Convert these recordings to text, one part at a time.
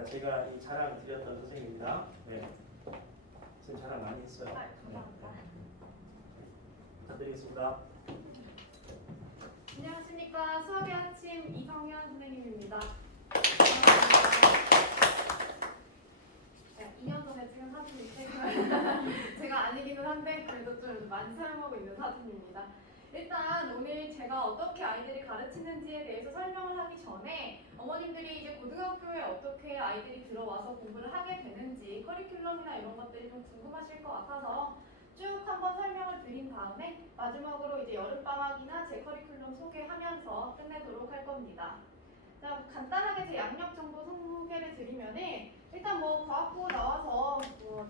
반갑습니다. 제가 이 자랑 드렸던 선생님입니다. 네. 선생님 자랑 많이 했어요. 감사합니다. 부탁드리겠습니다. 안녕하십니까. 수학의 아침 이성현 선생님입니다. 네, 2년 전에 찍은 사진인데 제가 아니기는 한데 그래도 좀 많이 사용하고 있는 사진입니다. 일단 오늘 제가 어떻게 아이들이 가르치는지에 대해서 설명을 하기 전에 어머님들이 이제 고등학교에 어떻게 아이들이 들어와서 공부를 하게 되는지 커리큘럼이나 이런 것들이 좀 궁금하실 것 같아서 쭉 한번 설명을 드린 다음에 마지막으로 이제 여름방학이나 제 커리큘럼 소개하면서 끝내도록 할 겁니다. 자, 간단하게 제 양력 정도 소개를 드리면은 일단 뭐 과학부 나와서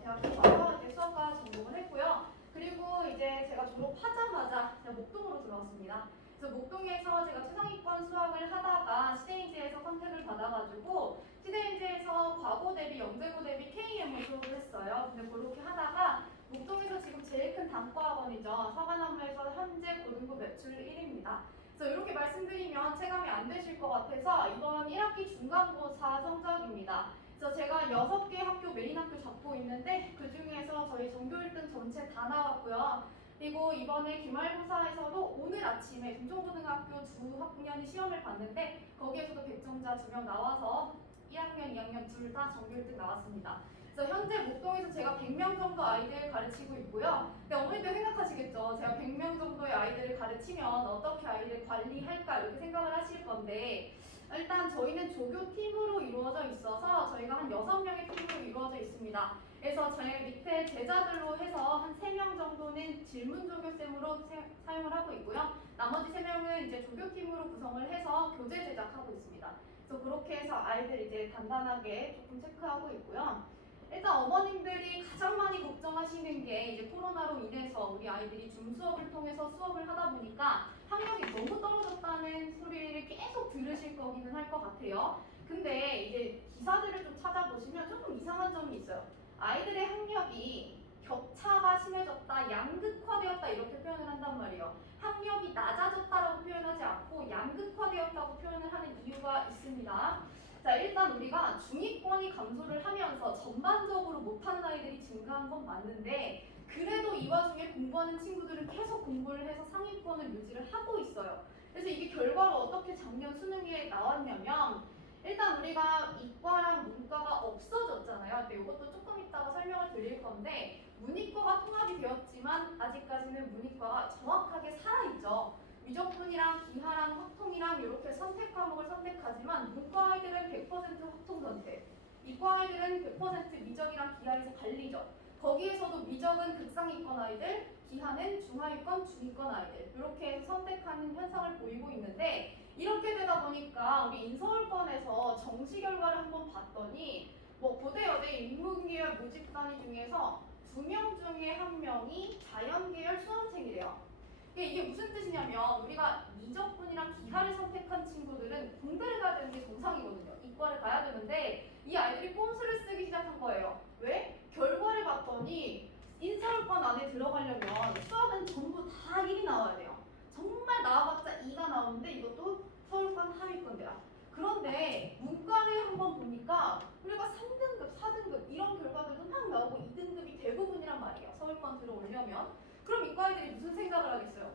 대학교 가서 이제 수학과 전공을 했고요. 그리고 이제 제가 졸업하자마자 제가 목동으로 들어왔습니다. 그래서 목동에서 제가 최상위권 수학을 하다가 시대인지에서 선택을 받아가지고 시대인지에서 과고 대비 영재고 대비 KM을 수업을 했어요. 근데 그렇게 하다가 목동에서 지금 제일 큰 단과학원이죠. 사관학부에서 현재 고등부 매출 1위입니다. 그래서 이렇게 말씀드리면 체감이 안 되실 것 같아서 이번 1학기 중간고사 성적입니다. 그래서 제가 6개 학교 메인 학교 잡고 있는데 그 중에서 저희 전교 1등 전체 다 나왔고요. 그리고 이번에 기말고사에서도 오늘 아침에 중천고등학교 두 학년이 시험을 봤는데 거기에서도 100점자 2명 나와서 1학년, 2학년 둘 다 전교 1등 나왔습니다. 그래서 현재 목동에서 제가 100명 정도 아이들 가르치고 있고요. 근데 어머니들 생각하시겠죠. 제가 100명 정도의 아이들을 가르치면 어떻게 아이를 관리할까 이렇게 생각을 하실 건데 일단 저희는 조교팀으로 이루어져 있어서 저희가 한 6명의 팀으로 이루어져 있습니다. 그래서 저희 밑에 제자들로 해서 한 3명 정도는 질문 조교쌤으로 사용을 하고 있고요. 나머지 3명은 이제 조교팀으로 구성을 해서 교재 제작하고 있습니다. 그래서 그렇게 해서 아이들 이제 단단하게 조금 체크하고 있고요. 일단 어머님들이 가장 많이 걱정하시는 게 이제 코로나로 인해서 우리 아이들이 줌 수업을 통해서 수업을 하다 보니까 학력이 너무 떨어졌다는 소리를 계속 들으실 거기는 할 것 같아요. 근데 이제 기사들을 좀 찾아보시면 조금 이상한 점이 있어요. 아이들의 학력이 격차가 심해졌다, 양극화되었다 이렇게 표현을 한단 말이에요. 학력이 낮아졌다라고 표현하지 않고 양극화되었다고 표현을 하는 이유가 있습니다. 자, 일단 우리가 중위권이 감소를 하면서 전반적으로 못하는 아이들이 증가한 건 맞는데 그래도 이 와중에 공부하는 친구들은 계속 공부를 해서 상위권을 유지를 하고 있어요. 그래서 이게 결과로 어떻게 작년 수능에 나왔냐면 일단 우리가 이과랑 문과가 없어졌잖아요. 근데 이것도 조금 이따가 설명을 드릴 건데 문이과가 통합이 되었지만 아직까지는 문이과가 정확하게 살아있죠. 미적분이랑 기하랑 확통이랑 이렇게 선택 과목을 선택하지만 문과 아이들은 100% 확통 선택, 이과 아이들은 100% 미적이랑 기하에서 갈리죠. 거기에서도 미적은 극상위권 아이들, 기하는 중하위권, 중위권 아이들 이렇게 해서 선택하는 현상을 보이고 있는데 이렇게 되다 보니까 우리 인서울권에서 정시 결과를 한번 봤더니 고대 여대 인문계열 모집 단위 중에서 2명 중에 1명이 자연계열 수험생이래요. 이게 무슨 뜻이냐면 우리가 미적분이랑 기하를 선택한 친구들은 공대를 가야 되는 게 정상이거든요. 이과를 가야 되는데 이 아이들이 꼼수를 쓰기 시작한 거예요. 왜? 결과를 봤더니 인서울권 안에 들어가려면 수학은 전부 다 1이 나와야 돼요. 정말 나와봤자 2가 나오는데 이것도 서울권 하위권대야. 그런데 문과를 한번 보니까 우리가 3등급, 4등급 이런 결과들도 막 나오고 2등급이 대부분이란 말이에요. 서울권 들어오려면. 그럼 이과애들이 무슨 생각을 하겠어요?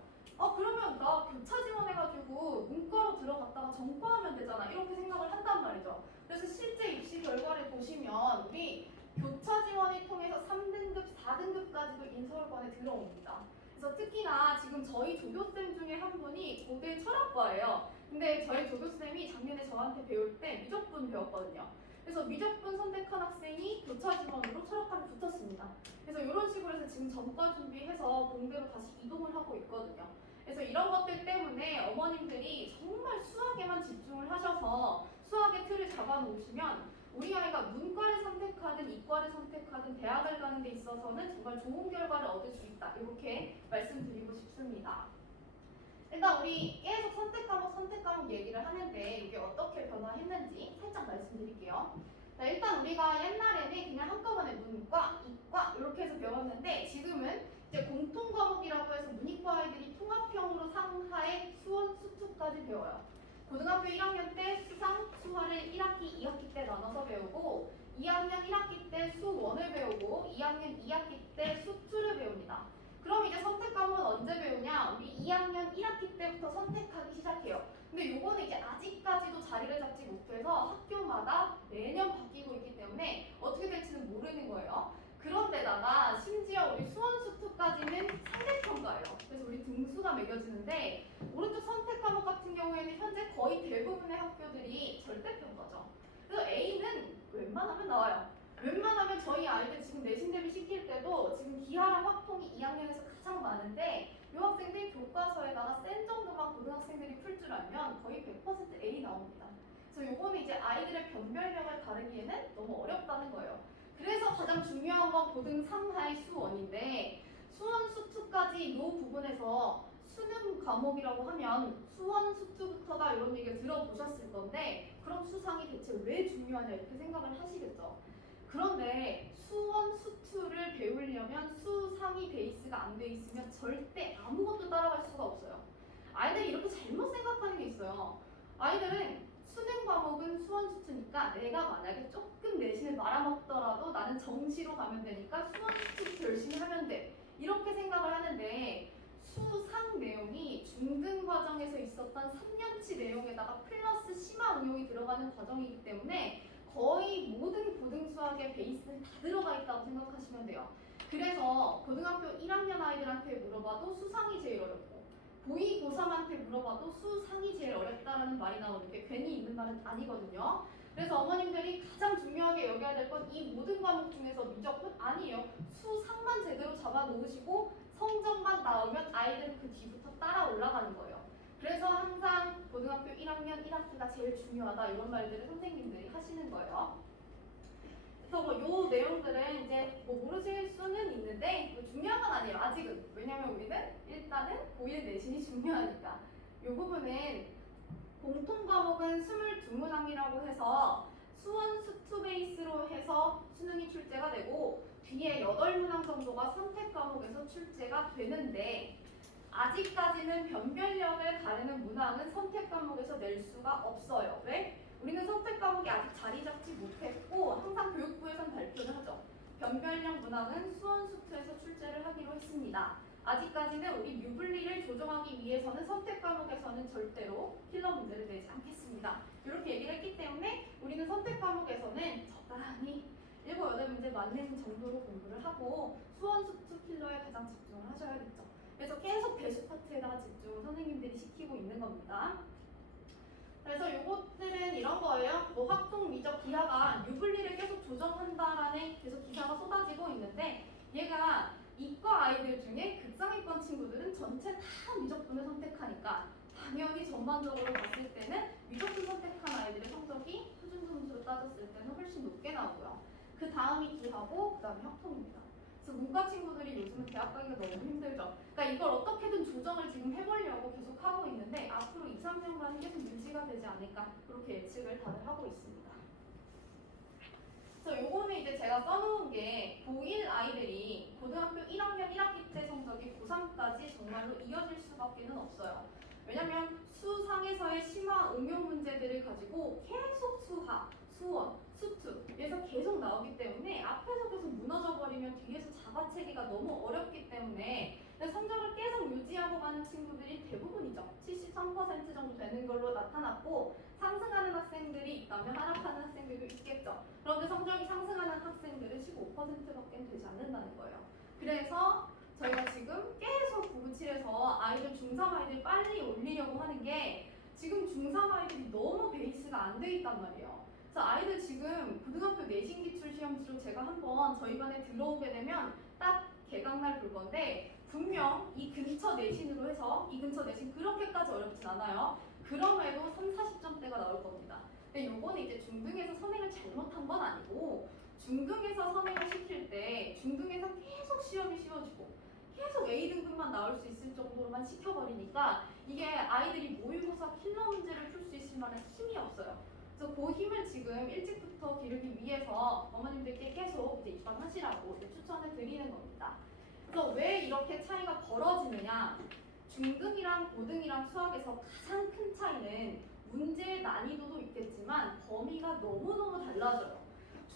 그러면 나 교차 지원해가지고 문과로 들어갔다가 전과하면 되잖아. 이렇게 생각을 한단 말이죠. 그래서 실제 입시 결과를 보시면 우리 교차 지원을 통해서 3등급, 4등급까지도 인서울권에 들어옵니다. 그래서 특히나 지금 저희 조교쌤 중에 한 분이 고대 철학과예요. 근데 저희 조교쌤이 작년에 저한테 배울 때 미적분 배웠거든요. 그래서 미적분 선택한 학생이 교차 지원으로 철학과를 붙었습니다. 그래서 이런 식으로 해서 지금 전과 준비해서 공대로 다시 이동을 하고 있거든요. 그래서 이런 것들 때문에 어머님들이 정말 수학에만 집중을 하셔서 수학의 틀을 잡아놓으시면 우리 아이가 문과를 선택하든 이과를 선택하든 대학을 가는 데 있어서는 정말 좋은 결과를 얻을 수 있다. 이렇게 말씀드리고 싶습니다. 일단 우리 계속 선택 과목 얘기를 하는데 이게 어떻게 변화했는지 살짝 말씀드릴게요. 자, 일단 우리가 옛날에는 그냥 한꺼번에 문과, 이과 이렇게 해서 배웠는데 지금은 이제 공통 과목이라고 해서 문이과 아이들이 통합형으로 상하에 수원, 수투까지 배워요. 고등학교 1학년 때 수상, 수화를 1학기, 2학기 때 나눠서 배우고 2학년 1학기 때 수 1을 배우고 2학년 2학기 때 수 2를 배웁니다. 그럼 이제 선택 과목은 언제 배우냐? 우리 2학년 1학기 때부터 선택하기 시작해요. 근데 요거는 이제 아직까지도 자리를 잡지 못해서 학교마다 매년 바뀌고 있기 때문에 어떻게 될지는 모르는 거예요. 그런데다가 심지어 우리 수원수투까지는 상대평가예요. 그래서 우리 등수가 매겨지는데 오른쪽 선택 과목 같은 경우에는 현재 거의 대부분의 학교들이 절대평가죠. 그래서 A는 웬만하면 나와요. 웬만하면 저희 아이들 지금 내신 대비 시킬 때도 지금 기하랑 확통이 2학년에서 가장 많은데 이 학생들이 교과서에다가 센 정도만 고등학생들이 풀 줄 알면 거의 100% A 나옵니다. 그래서 요거는 이제 아이들의 변별력을 가르기에는 너무 어렵다는 거예요. 그래서 가장 중요한 건 고등 3하의 수원인데 수원 수투까지 이 부분에서 수능 과목이라고 하면 수원 수투부터다 이런 얘기를 들어보셨을 건데 그럼 수상이 대체 왜 중요하냐 이렇게 생각을 하시겠죠. 그런데 수원 수투를 배우려면 수상이 베이스가 안 돼 있으면 절대 아무것도 따라갈 수가 없어요. 아이들이 이렇게 잘못 생각하는 게 있어요. 아이들은 수능 과목은 수원 수투니까 내가 만약에 조금 내신을 말아먹더라도 나는 정시로 가면 되니까 수원 수투 열심히 하면 돼. 이렇게 생각을 하는데 수상 내용이 중등 과정에서 있었던 3년치 내용에다가 플러스 심화 응용이 들어가는 과정이기 때문에 거의 모든 고등수학의 베이스는 다 들어가 있다고 생각하시면 돼요. 그래서 고등학교 1학년 아이들한테 물어봐도 수상이 제일 어렵고 고2, 고3한테 물어봐도 수상이 제일 어렵다라는 말이 나오는 게 괜히 있는 말은 아니거든요. 그래서 어머님들이 가장 중요하게 여겨야 될 건 이 모든 과목 중에서 미적분 아니에요. 수상만 제대로 잡아 놓으시고 성적만 나오면 아이들은 그 뒤부터 따라 올라가는 거예요. 그래서 항상 고등학교 1학년 1학기가 제일 중요하다 이런 말들을 선생님들이 하시는 거예요. 그래서 뭐 요 내용들은 이제 뭐 모르실 수는 있는데 뭐 중요한 건 아니에요. 아직은. 왜냐면 우리는 일단은 고1 내신이 중요하니까. 요 부분은 공통 과목은 22문항이라고 해서 수원 수투 베이스로 해서 수능이 출제가 되고 뒤에 8문항 정도가 선택 과목에서 출제가 되는데 아직까지는 변별력을 가르는 문항은 선택 과목에서 낼 수가 없어요. 왜? 우리는 선택 과목이 아직 자리 잡지 못했고 항상 교육부에선 발표를 하죠. 변별력 문항은 수원 수투에서 출제를 하기로 했습니다. 아직까지는 우리 유불리를 조정하기 위해서는 선택 과목에서는 절대로 킬러 문제를 내지 않겠습니다. 이렇게 얘기를 했기 때문에 우리는 선택 과목에서는 적당히 7, 8문제 맞는 정도로 공부를 하고 수원 수투 킬러에 가장 집중을 하셔야겠죠. 그래서 계속 배수 파트에다가 집중을 선생님들이 시키고 있는 겁니다. 그래서 요것들은 이런 거예요. 뭐 확통, 미적, 기하가 유불리를 계속 조정한다라는 계속 기사가 쏟아지고 있는데 얘가 이과 아이들 중에 극상위권 친구들은 전체 다 미적분을 선택하니까 당연히 전반적으로 봤을 때는 미적분 선택한 아이들의 성적이 표준 점수로 따졌을 때는 훨씬 높게 나오고요. 그 다음이 기하고 그 다음에 확통입니다. 그래서 문과 친구들이 요즘은 대학 가기가 너무 힘들죠. 그러니까 이걸 어떻게든 조정을 지금 해보려고 계속 하고 있는데 앞으로 2, 3년간은 계속 유지가 되지 않을까 그렇게 예측을 다들 하고 있습니다. 그래서 요거는 이제 제가 써놓은 게 고1 아이들이 고등학교 1학년 1학기 때 성적이 고3까지 정말로 이어질 수밖에는 없어요. 왜냐면 수상에서의 심화 응용 문제들을 가지고 계속 수하, 수원, 수투에서 계속 나오기 때문에 앞에서 계속 무너져 버리면 뒤에서 잡아채기가 너무 어렵기 때문에 성적을 계속 유지하고 가는 친구들이 대부분이죠. 73% 정도 되는 걸로 나타났고 상승하는 학생들이 있다면 하락하는 학생들도 있겠죠. 그런데 성적이 상승하는 학생들은 15%밖에 되지 않는다는 거예요. 그래서 저희가 지금 계속 997에서 아이들 중3 아이들 빨리 올리려고 하는 게 지금 중3 아이들이 너무 베이스가 안 돼 있단 말이에요. 그래서 아이들 지금 고등학교 내신 기출 시험지로 제가 한번 저희 반에 들어오게 되면 딱 개강날 볼 건데 분명 이 근처 내신으로 해서 이 근처 내신 그렇게까지 어렵진 않아요. 그럼에도 3, 40점대가 나올 겁니다. 근데 요거는 이제 중등에서 선행을 잘못한 건 아니고 중등에서 선행을 시킬 때 중등에서 계속 시험이 쉬워지고 계속 A등급만 나올 수 있을 정도로만 시켜버리니까 이게 아이들이 모의고사 킬러 문제를 풀 수 있을 만한 힘이 없어요. 그래서 그 힘을 지금 일찍부터 기르기 위해서 어머님들께 계속 이제 입방하시라고 이제 추천을 드리는 겁니다. 그래서 왜 이렇게 차이가 벌어지느냐? 중등이랑 고등이랑 수학에서 가장 큰 차이는 문제의 난이도도 있겠지만 범위가 너무너무 달라져요.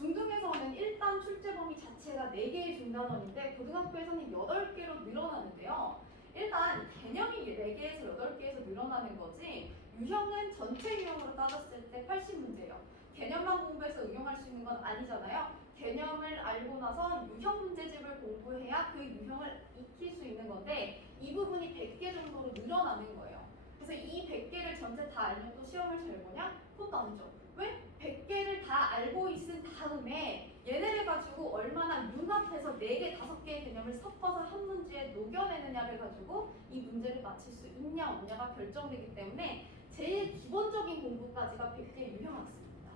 중등에서는 일단 출제 범위 자체가 4개의 중단원인데 고등학교에서는 8개로 늘어나는데요. 일단 개념이 4개에서 8개에서 늘어나는 거지 유형은 전체 유형으로 따졌을 때 80문제예요. 개념만 공부해서 응용할 수 있는 건 아니잖아요. 개념을 알고 나서 유형 문제집을 공부해야 그 유형을 익힐 수 있는 건데 이 부분이 100개 정도로 늘어나는 거예요. 그래서 이 100개를 전체 다 알면 또 시험을 잘 보냐? 그것도 아니죠. 왜? 100개를 다 알고 있은 다음에 얘네를 가지고 얼마나 융합해서 4개, 5개의 개념을 섞어서 한 문제에 녹여내느냐를 가지고 이 문제를 맞힐 수 있냐 없냐가 결정되기 때문에 제일 기본적인 공부까지가 100개 유형학습입니다.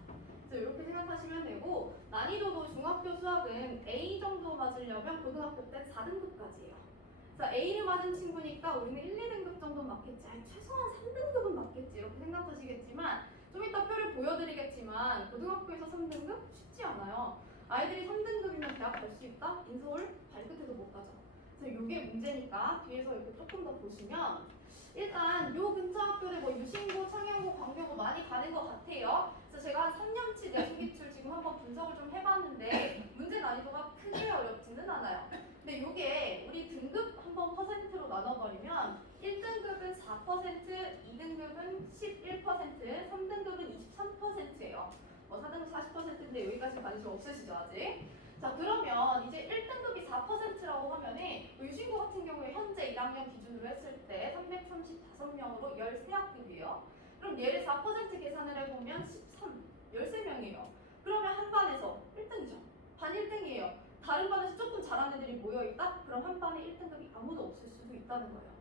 그래서 이렇게 생각하시면 되고 난이도도 중학교 수학은 A 정도 맞으려면 고등학교 때 4등급까지예요. 그래서 A를 맞은 친구니까 우리는 1, 2등급 정도 맞겠지. 아니, 최소한 3등급은 맞겠지. 이렇게 생각하시겠지만 좀 이따 표를 보여드리겠지만 고등학교에서 3등급 쉽지 않아요. 아이들이 3등급이면 대학 갈 수 있다? 인서울 발끝에도 못 가죠. 그래서 이게 문제니까 뒤에서 이렇게 조금 더 보시면 일단 요 근처 학교들 뭐 유신고, 창녕고, 광교고 많이 가는 것 같아요. 그래서 제가 한 3년치 내신 기출 지금 한번 분석을 좀 해봤는데 문제 난이도가 크게 어렵지는 않아요. 근데 이게 우리 등급 한번 퍼센트로 나눠버리면 1등급은 4%, 2등급은 11%, 3등급은 23%예요. 4등급 40%인데 여기까지 관심 없으시죠 아직? 자 그러면 이제 1등급이 4%라고 하면은 유신고 같은 경우에 현재 1학년 기준으로 했을 때 335명으로 13학급이에요. 그럼 얘를 4% 계산을 해보면 13명이에요. 그러면 한 반에서 1등이죠. 반 1등이에요. 다른 반에서 조금 잘하는 애들이 모여있다? 그럼 한 반에 1등급이 아무도 없을 수도 있다는 거예요.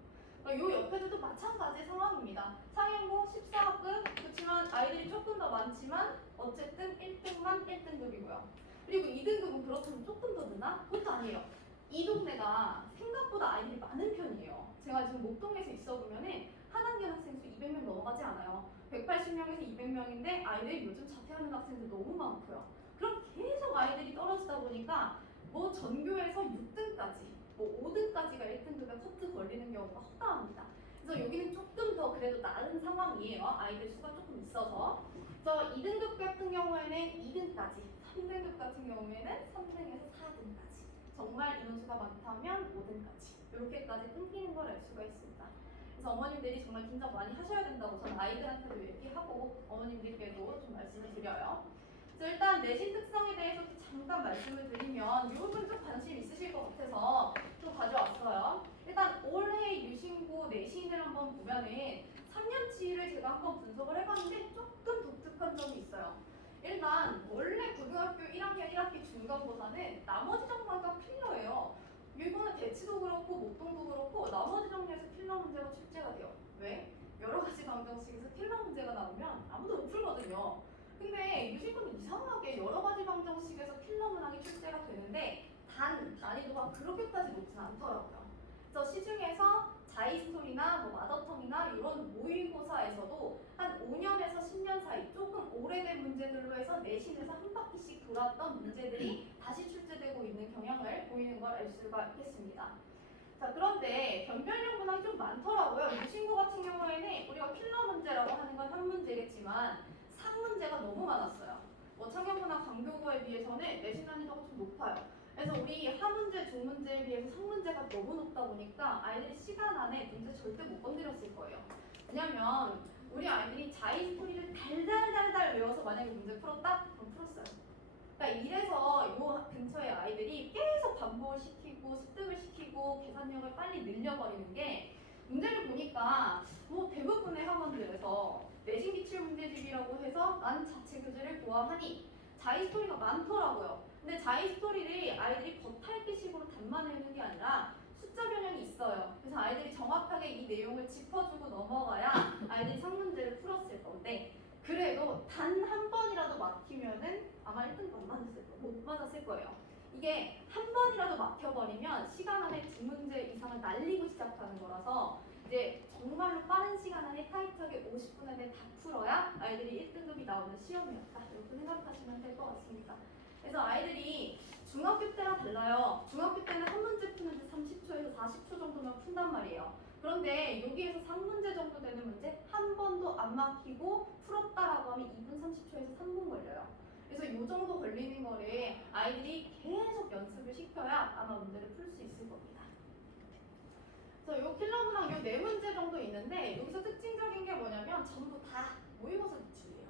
요 옆에도 마찬가지 상황입니다. 상행고 14학급 그렇지만 아이들이 조금 더 많지만 어쨌든 1등만 1등급이고요. 그리고 2등급은 그렇다면 조금 더 느나? 그것도 아니에요. 이 동네가 생각보다 아이들이 많은 편이에요. 제가 지금 목동에서 있어 보면은 한 학년 학생 수 200명 넘어가지 않아요. 180명에서 200명인데 아이들이 요즘 자퇴하는 학생들 너무 많고요. 그럼 계속 아이들이 떨어지다 보니까 뭐 전교에서 6등까지 뭐 5등까지가 1등급에 커트 걸리는 경우가 허다합니다. 그래서 여기는 조금 더 그래도 나은 상황이에요. 아이들 수가 조금 있어서. 그래서 2등급 같은 경우에는 2등까지, 3등급 같은 경우에는 3등에서 4등까지. 정말 인원수가 많다면 5등까지. 이렇게까지 끊기는 걸 알 수가 있습니다. 그래서 어머님들이 정말 긴장 많이 하셔야 된다고 저는 아이들한테도 얘기하고 어머님들께도 좀 말씀을 드려요. 일단 내신 특성에 대해서 잠깐 말씀을 드리면 이 부분 좀 관심 있으실 것 같아서 좀 가져왔어요. 일단 올해 유신고 내신을 한번 보면은 3년치를 제가 한번 분석을 해봤는데 조금 독특한 점이 있어요. 일단 원래 고등학교 1학년 1학기 중간고사는 나머지 정보가 필러예요. 이거는 대치도 그렇고 목동도 그렇고 나머지 정리에서 필러 문제가 출제가 돼요. 왜? 여러 가지 방정식에서 필러 문제가 나오면 아무도 못 풀거든요. 근데 유신고는 이상하게 여러 가지 방정식에서 필러 문항이 출제가 되는데 단 난이도가 그렇게까지 높진 않더라고요. 그래서 시중에서 자이스토리나 뭐 마더텀이나 이런 모의고사에서도 한 5년에서 10년 사이 조금 오래된 문제들로 해서 내신에서 한 바퀴씩 돌았던 문제들이 다시 출제되고 있는 경향을 보이는 걸 알 수가 있겠습니다. 자 그런데 변별력 문항이 좀 많더라고요. 유신고 같은 경우에는 우리가 필러 문제라고 하는 건 한 문제겠지만 상문제가 너무 많았어요. 뭐 창경고나 광교고에 비해서는 내신 난이도가 좀 높아요. 그래서 우리 하문제, 중문제에 비해서 상문제가 너무 높다 보니까 아이들이 시간 안에 문제 절대 못 건드렸을 거예요. 왜냐면 우리 아이들이 자이스토리를 달달달달 외워서 만약에 문제 풀었다? 그럼 풀었어요. 그러니까 이래서 요 근처에 아이들이 계속 반복을 시키고 습득을 시키고 계산력을 빨리 늘려버리는 게 문제를 보니까 뭐 대부분의 학원들에서 내신 기출 문제집이라고 해서 난 자체 교재를 보아하니 자이스토리가 많더라고요. 근데 자이스토리를 아이들이 겉핥기식으로 답만 외우는 게 아니라 숫자 변형이 있어요. 그래서 아이들이 정확하게 이 내용을 짚어주고 넘어가야 아이들이 상문제를 풀었을 건데 그래도 단 한 번이라도 막히면은 아마 1등도 못 맞았을 거예요. 이게 한 번이라도 막혀버리면 시간 안에 두 문제 이상을 날리고 시작하는 거라서 이제 정말로 빠른 시간 안에 타이트하게 50분 안에 다 풀어야 아이들이 1등급이 나오는 시험이었다. 이렇게 생각하시면 될 것 같습니다. 그래서 아이들이 중학교 때랑 달라요. 중학교 때는 한 문제 푸는데 30초에서 40초 정도면 푼단 말이에요. 그런데 여기에서 3문제 정도 되는 문제 한 번도 안 막히고 풀었다라고 하면 2분 30초에서 3분 걸려요. 그래서 이 정도 걸리는 거 거를 아이들이 계속 연습을 시켜야 아마 문제를 풀 수 있을 겁니다. 그래서 요 킬러 문항 요 네 문제 정도 있는데 여기서 특징적인 게 뭐냐면 전부 다 모의고사 기출이에요.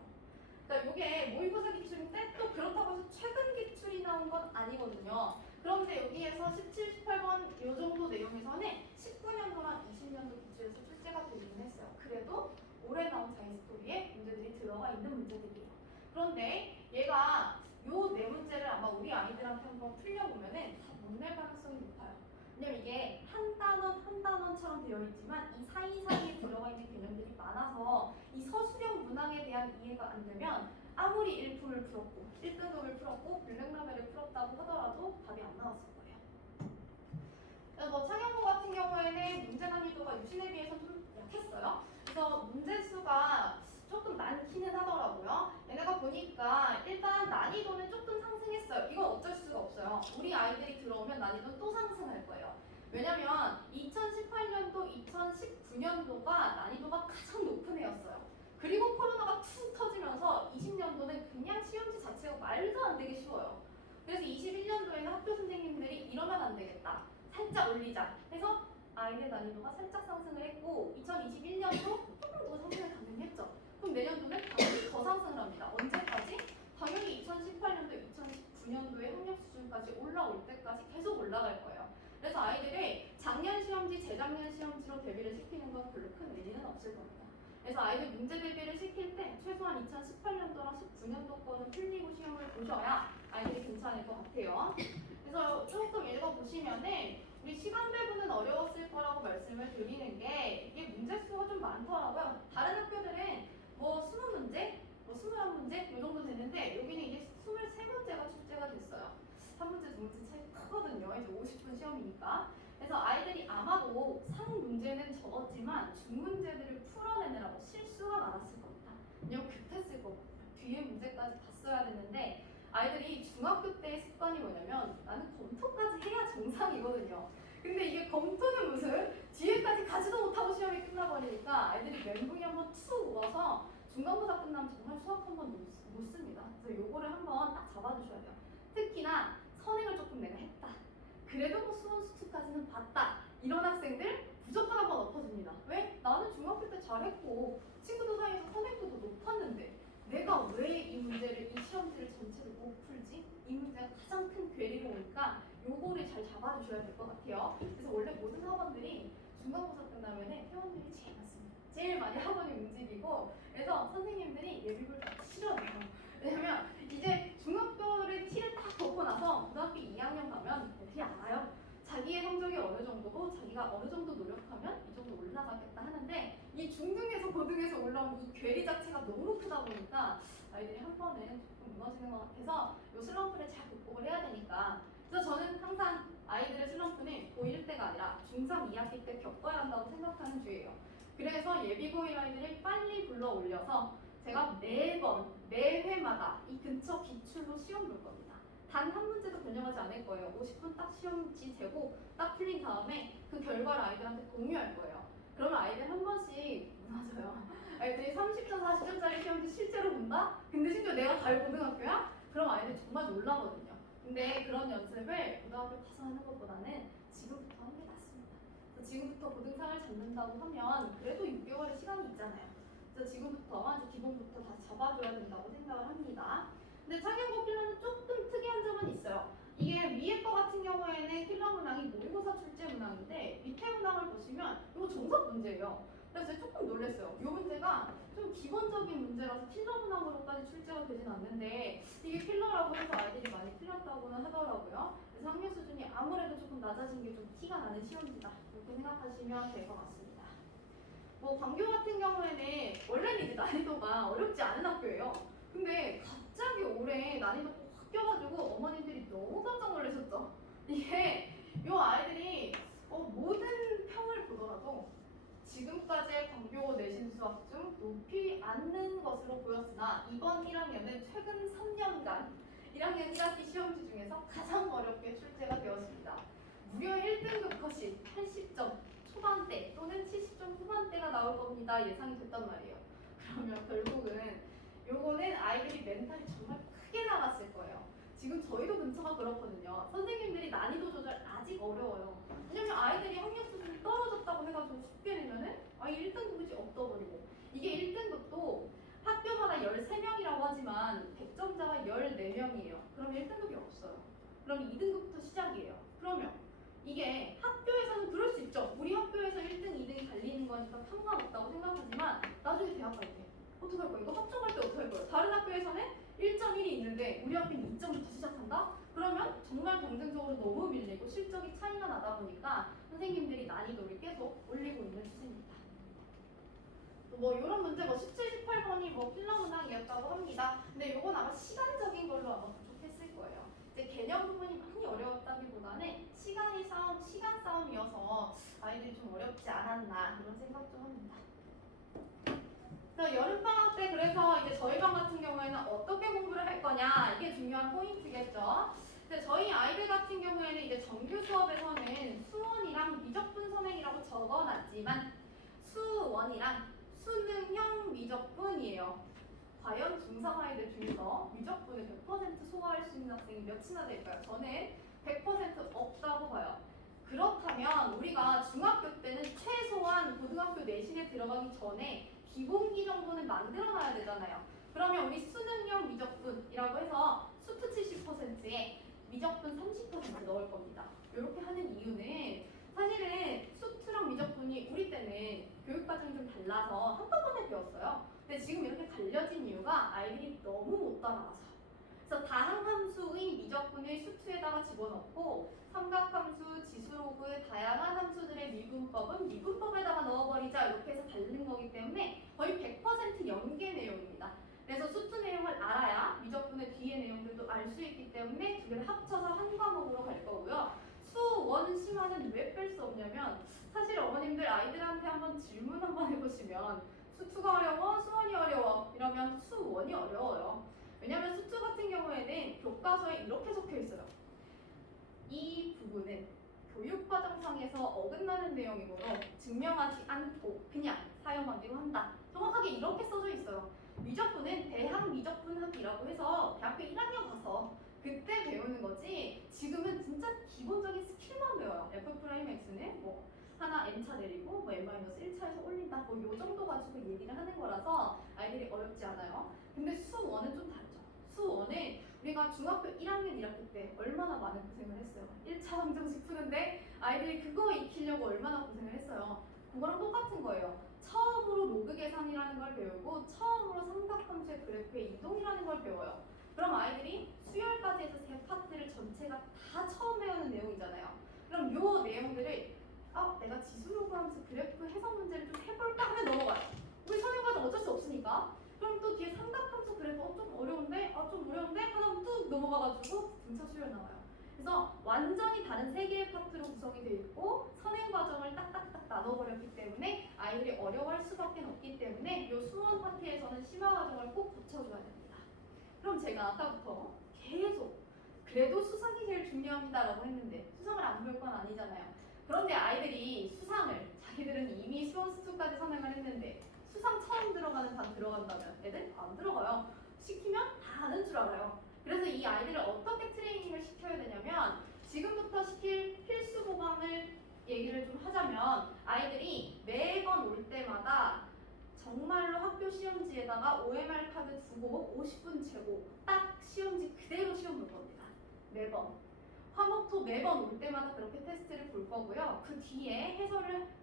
그러니까 이게 모의고사 기출인데 또 그렇다고 해서 최근 기출이 나온 건 아니거든요. 그런데 여기에서 17, 18번 요 정도 내용에서는 19년도랑 20년도 기출에서 출제가 되기는 했어요. 그래도 올해 나온 자이스토리에 문제들이 들어가 있는 문제들이에요. 그런데 얘가 요 네 문제를 아마 우리 아이들한테 한번 풀려보면은 다 못 낼 가능성이 높아요. 왜냐면 이게 한 단원 한 단원처럼 되어 있지만 이 사이사이에 들어가 있는 개념들이 많아서 이 서술형 문항에 대한 이해가 안 되면 아무리 일품을 풀었고 1등급을 풀었고 블랙라벨을 풀었다고 하더라도 답이 안 나왔을 거예요. 그래서 뭐 창현고 같은 경우에는 문제 난이도가 유신에 비해서 좀 약했어요. 그래서 문제 수가 조금 많기는 하더라고요. 얘네가 보니까 일단 난이도는 조금 상승했어요. 이건 어쩔 수가 없어요. 우리 아이들이 들어오면 난이도는 또 상승할 거예요. 왜냐면 2018년도, 2019년도가 난이도가 가장 높은 해였어요. 그리고 코로나가 툭 터지면서 20년도는 그냥 시험지 자체가 말도 안 되게 쉬워요. 그래서 21년도에는 학교 선생님들이 이러면 안 되겠다. 살짝 올리자 해서 아이들 난이도가 살짝 상승을 했고 2021년도 조금 더 상승을 가능했죠. 그럼 내년도는 당연히 더 상승을 합니다. 언제까지? 당연히 2018년도, 2019년도의 학력 수준까지 올라올 때까지 계속 올라갈 거예요. 그래서 아이들이 작년 시험지, 재작년 시험지로 대비를 시키는 건 별로 큰 의미는 없을 겁니다. 그래서 아이들 문제 대비를 시킬 때 최소한 2018년도랑 19년도 거는 풀리고 시험을 보셔야 아이들이 괜찮을 것 같아요. 그래서 조금 읽어보시면은 우리 시간 배분은 어려웠을 거라고 말씀을 드리는 게 이게 문제 수가 좀 많더라고요. 다른 학교들은 뭐 20문제, 뭐 21문제 이 정도 되는데 여기는 이제 23문제가 출제가 됐어요. 한 문제, 두 문제 차이 크거든요. 이제 50분 시험이니까. 그래서 아이들이 아마도 상 문제는 적었지만 중 문제들을 풀어내느라고 실수가 많았을 겁니다. 그냥 급했을 거거든요. 뒤에 문제까지 봤어야 되는데 아이들이 중학교 때의 습관이 뭐냐면 나는 검토까지 해야 정상이거든요. 근데 이게 검토는 무슨 뒤에까지 가지도 못하고 시험이 끝나버리니까 아이들이 멘붕이 한번 툭 와서 중간고사 끝나면 정말 수학 한번 못 씁니다. 그래서 요거를 한번 딱 잡아주셔야 돼요. 특히나 선행을 조금 내가 했다. 그래도 뭐 수능 수투까지는 봤다. 이런 학생들 무조건 한번 엎어줍니다. 왜? 나는 중학교 때 잘했고 친구들 사이에서 선행도 더 높았는데 내가 왜 이 문제를, 이 시험지를 전체를 못 풀지? 이 문제가 가장 큰 괴리로 오니까 요거를 잘 잡아주셔야 될 것 같아요. 그래서 원래 모든 학원들이 중간고사 끝나면은 회원들이 제일 많습니다. 제일 많이 학원이 움직이고 그래서 선생님들이 예비고를 다 싫어해요. 왜냐면 이제 중학교를 티를 딱 덮고 나서 고등학교 2학년 가면 애들이 알아요. 자기의 성적이 어느 정도고 자기가 어느 정도 노력하면 이 정도 올라가겠다 하는데 이 중등에서 고등에서 올라온 이 괴리 자체가 너무 크다 보니까 아이들이 한 번은 조금 무너지는 것 같아서 이 슬럼프를 잘 극복을 해야 되니까 그래서 저는 항상 아이들의 슬럼프는 고1 때가 아니라 중3 2학기 때 겪어야 한다고 생각하는 주예요. 그래서 예비고1 아이들을 빨리 불러 올려서 제가 매회마다 이 근처 기출로 시험 볼 겁니다. 단 한 문제도 변경하지 않을 거예요. 50분 딱 시험지 재고 딱 풀린 다음에 그 결과를 아이들한테 공유할 거예요. 그러면 아이들 한 번씩 무너져요. 아이들이 30점, 40점짜리 시험지 실제로 본다? 근데 심지어 내가 갈 고등학교야? 그럼 아이들 정말 놀라거든요. 근데 그런 연습을 고등학교 가서 하는 것보다는 지금부터 하는 게 낫습니다. 그래서 지금부터 고등상을 잡는다고 하면 그래도 6개월의 시간이 있잖아요. 그래서 지금부터 이제 기본부터 다 잡아줘야 된다고 생각을 합니다. 근데 창현고 필러는 조금 특이한 점은 있어요. 이게 위에 거 같은 경우에는 필러 문항이 모의고사 출제 문항인데 밑에 문항을 보시면 이거 정석 문제예요. 그래서 제가 조금 놀랐어요. 이 문제가 좀 기본적인 문제라서 필러 문항으로까지 출제가 되진 않는데 이게 필러라고 해서 아이들이 많이 틀렸다고는 하더라고요. 그래서 학력 수준이 아무래도 조금 낮아진 게 좀 티가 나는 시험지다. 이렇게 생각하시면 될 것 같습니다. 뭐 광교 같은 경우에는 원래는 이제 난이도가 어렵지 않은 학교예요. 근데 갑자기 올해 난이도 확 껴가지고 어머님들이 너무 깜짝 놀라셨죠. 이게 요 아이들이 모든 평을 보더라도 지금까지의 광교 내신 수학 중 높이 않는 것으로 보였으나 이번 1학년은 최근 3년간 1학년 1학기 시험지 중에서 가장 어렵게 출제가 되었습니다. 무려 1등급 컷이 80점 초반대 또는 70점 후반대가 나올 겁니다. 예상이 됐단 말이에요. 그러면 결국은 요거는 아이들이 멘탈이 정말 크게 나갔을 거예요. 지금 저희도 근처가 그렇거든요. 선생님들이 난이도 조절 아직 어려워요. 왜냐면 아이들이 학력 수준이 떨어졌다고 해가지고 쉽게 내면은 아예 1등급이 없어버리고, 이게 1등급도 학교마다 13명이라고 하지만 100점자가 14명이에요. 그럼 1등급이 없어요. 그럼 2등급부터 시작이에요. 그러면 이게 학교에서는 그럴 수 있죠. 우리 학교에서 1등, 2등이 갈리는 거니까 상관없다고 생각하지만 나중에 대학 갈 때 어떡할 거야? 이거 합격할 때 어떡할 거야? 다른 학교에서는 1.1이 있는데 우리 학교는 2점부터 시작한다? 그러면 정말 경쟁적으로 너무 밀리고 실적이 차이가 나다 보니까 선생님들이 난이도를 계속 올리고 있는 추세입니다. 뭐 이런 문제 17, 18번이 뭐 필러 문항이었다고 합니다. 근데 요건 아마 시간적인 걸로 아마 부족했을 거예요. 이제 개념 부분이 많이 어려웠다기보다는 시간 싸움이어서 아이들이 좀 어렵지 않았나 이런 생각 좀 합니다. 자, 여름방학 때 그래서 이제 저희 반 같은 경우에는 어떻게 공부를 할 거냐 이게 중요한 포인트겠죠. 근데 저희 아이들 같은 경우에는 이제 정규 수업에서는 수원이랑 미적분 선행이라고 적어놨지만 수원이랑 수능형 미적분이에요. 과연 중3 아이들 중에서 미적분을 100% 소화할 수 있는 학생이 몇이나 될까요? 저는 100% 없다고 봐요. 그렇다면 우리가 중학교 때는 최소한 고등학교 내신에 들어가기 전에 기본기 정도는 만들어놔야 되잖아요. 그러면 우리 수능형 미적분이라고 해서 수트 70%에 미적분 30% 넣을 겁니다. 이렇게 하는 이유는 사실은 수트랑 미적분이 우리 때는 교육과정이 좀 달라서 한꺼번에 배웠어요. 근데 지금 이렇게 갈려진 이유가 아이들이 너무 못 따라가서. 그래서 다항함수의 미적분을 수트에다가 집어넣고 삼각함수, 지수로그, 다양한 함수들의 미분법은 미분법에다가 넣어버리자 이렇게 해서 다른 거기 때문에 거의 100% 연계 내용입니다. 그래서 수트 내용을 알아야 미적분의 뒤에 내용들도 알 수 있기 때문에 두 개를 합쳐서 한 과목으로 갈 거고요. 수원 심화는 왜 뺄 수 없냐면 사실 어머님들 아이들한테 한번 질문 한번 해보시면 수투가 어려워? 수원이 어려워? 이러면 수원이 어려워요. 왜냐하면 수투 같은 경우에는 교과서에 이렇게 적혀 있어요. 이 부분은 교육과정상에서 어긋나는 내용이므로 증명하지 않고 그냥 사용하기로 한다. 정확하게 이렇게 써져 있어요. 미적분은 대학 미적분학이라고 해서 대학교 1학년 가서 그때 배우는 거지 지금은 진짜 기본적인 스킬만 배워요. F'X는 뭐 하나 n차 내리고 뭐 n-1차에서 올린다 뭐 요 정도 가지고 얘기를 하는 거라서 아이들이 어렵지 않아요. 근데 수원은 좀 다르죠. 수원은 우리가 중학교 1학년 1학기 때 얼마나 많은 고생을 했어요. 1차 방정식 푸는데 아이들이 그거 익히려고 얼마나 고생을 했어요. 그거랑 똑같은 거예요. 처음으로 로그 계산이라는 걸 배우고 처음으로 삼각함수의 그래프의 이동이라는 걸 배워요. 그럼 아이들이 수열까지 해서 세 파트를 전체가 다 처음 배우는 내용이잖아요. 그럼 요 내용들을 내가 지수로그 함수 그래프 해석 문제를 좀 해볼까 하면 넘어가요. 우리 선행과정 어쩔 수 없으니까. 그럼 또 뒤에 삼각함수 그래프 좀 어려운데? 좀 어려운데? 하나 뚝 넘어가가지고 등차 수열 나와요. 그래서 완전히 다른 세 개의 파트로 구성이 되어 있고 선행 과정을 딱딱딱 나눠버렸기 때문에 아이들이 어려워할 수밖에 없기 때문에 이 수원 파트에서는 심화 과정을 꼭 붙여줘야 됩니다. 그럼 제가 아까부터 계속 그래도 수상이 제일 중요합니다라고 했는데 수상을 안 볼 건 아니잖아요. 그런데 아이들이 수상을 자기들은 이미 수원 수투까지 선행을 했는데 수상 처음 들어가는 반 들어간다면 애들 안 들어가요. 시키면 다 아는 줄 알아요. 그래서 이 아이들을 어떻게 트레이닝을 시켜야 되냐면 지금부터 시킬 필수 보강을 얘기를 좀 하자면 아이들이 매번 올 때마다 정말로 학교 시험지에다가 OMR 카드 두고 50분 재고 딱 시험지 그대로 시험 볼 겁니다. 매번. 화목토 매번 올 때마다 그렇게 테스트를 볼 거고요. 그 뒤에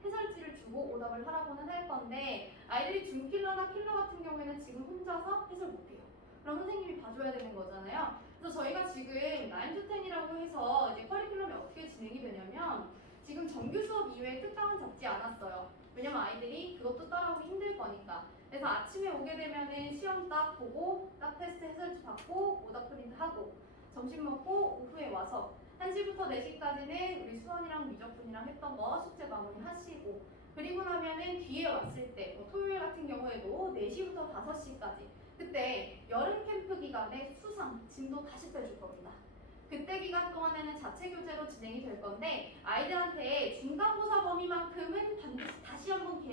해설지를 주고 오답을 하라고는 할 건데 아이들이 준킬러나 킬러 같은 경우에는 지금 혼자서 해설 못해요. 그럼 선생님이 봐줘야 되는 거잖아요. 그래서 저희가 지금 9to10이라고 해서 이제 커리큘럼이 어떻게 진행이 되냐면 지금 정규 수업 이외에 특강은 잡지 않았어요. 왜냐면 아이들이 그것도 따라오기 힘들 거니까. 그래서 아침에 오게 되면은 시험 딱 보고 딱 테스트 해설지 받고 오답 프린트 하고 점심 먹고 오후에 와서 1시부터 4시까지는 우리 수원이랑 미적분이랑 했던 거 숙제 마무리 하시고 그리고 나면은 뒤에 왔을 때 뭐 토요일 같은 경우에도 4시부터 5시까지 그때 여름 캠프 기간에 수상 진도 다시 빼줄 겁니다. 그때 기간 동안에는 자체 교재로 진행이 될 건데 아이들한테 중간고사 범위만큼은 반드시 다시 한번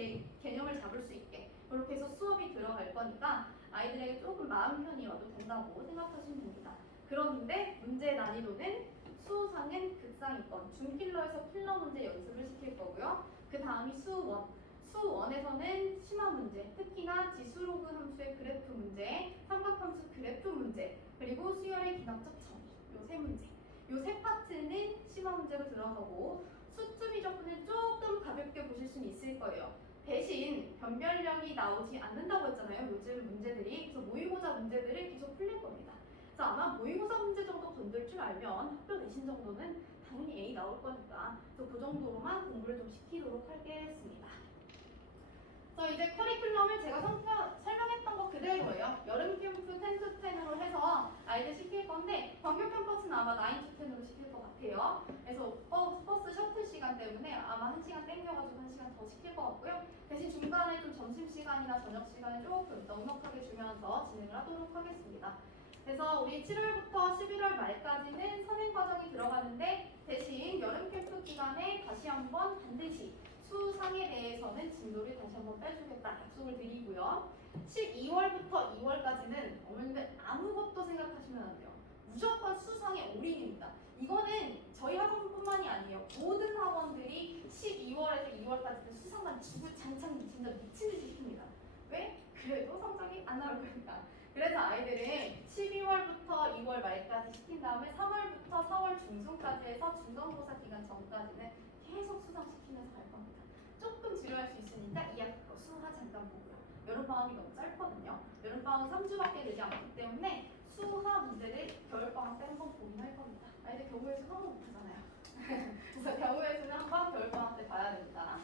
개념을 잡을 수 있게 그렇게 해서 수업이 들어갈 거니까 아이들에게 조금 마음 편히 와도 된다고 생각하시면 됩니다. 그런데 문제 난이도는 수상은 극상위권, 중필러에서 필러 문제 연습을 시킬 거고요. 그 다음이 수원. 수원에서는 심화 문제, 특히나 지수로그 함수의 그래프 문제, 삼각함수 그래프 문제, 그리고 수열의 기납적 정의, 요 세 문제. 요 세 파트는 심화 문제로 들어가고 수투 미적분은 조금 가볍게 보실 수는 있을 거예요. 대신 변별력이 나오지 않는다고 했잖아요. 요즘 문제들이. 그래서 모의고사 문제들을 계속 풀릴 겁니다. 그래서 아마 모의고사 문제 정도 건들 줄 알면 학교 내신 정도는 당연히 A 나올 거니까 그래서 그 정도로만 공부를 좀 시키도록 하겠습니다. 그래서 이제 커리큘럼을 제가 설명했던 거 그대로예요. 여름 캠프 10 to 10으로 해서 아이들 시킬 건데 광교 캠퍼스는 아마 9 to 10으로 시킬 것 같아요. 그래서 버스 셔틀 시간 때문에 아마 1시간 땡겨가지고 1시간 더 시킬 것 같고요. 대신 중간에 좀 점심시간이나 저녁시간에 조금 넉넉하게 주면서 진행을 하도록 하겠습니다. 그래서 우리 7월부터 11월 말까지는 선행 과정이 들어가는데 대신 여름 캠프 기간에 다시 한번 반드시 수상에 대해서는 진도를 다시 한번 빼주겠다 약속을 드리고요. 12월부터 2월까지는 어머님들 아무것도 생각하시면 안 돼요. 무조건 수상의 올인입니다. 이거는 저희 학원뿐만이 아니에요. 모든 학원들이 12월에서 2월까지는 수상만 주구장창 진짜 미친듯이 시킵니다. 왜? 그래도 성적이 안 나올 거니까. 그래서 아이들은 12월부터 2월 말까지 시킨 다음에 3월부터 4월 중순까지 해서 중간고사 기간 전까지는 계속 수상시키면서 갈 겁니다. 조금 지루할 수 있으니까 이학거 수화 잠깐 보고요. 여름방학이 너무 짧거든요. 여름방학 3주밖에 되지 않기 때문에 수화 문제를 겨울방학 때 한번 보긴 할 겁니다. 아이들 경우에서는 한번 못하잖아요. 그래서 경우에서는 한번 겨울방학 때 봐야 됩니다.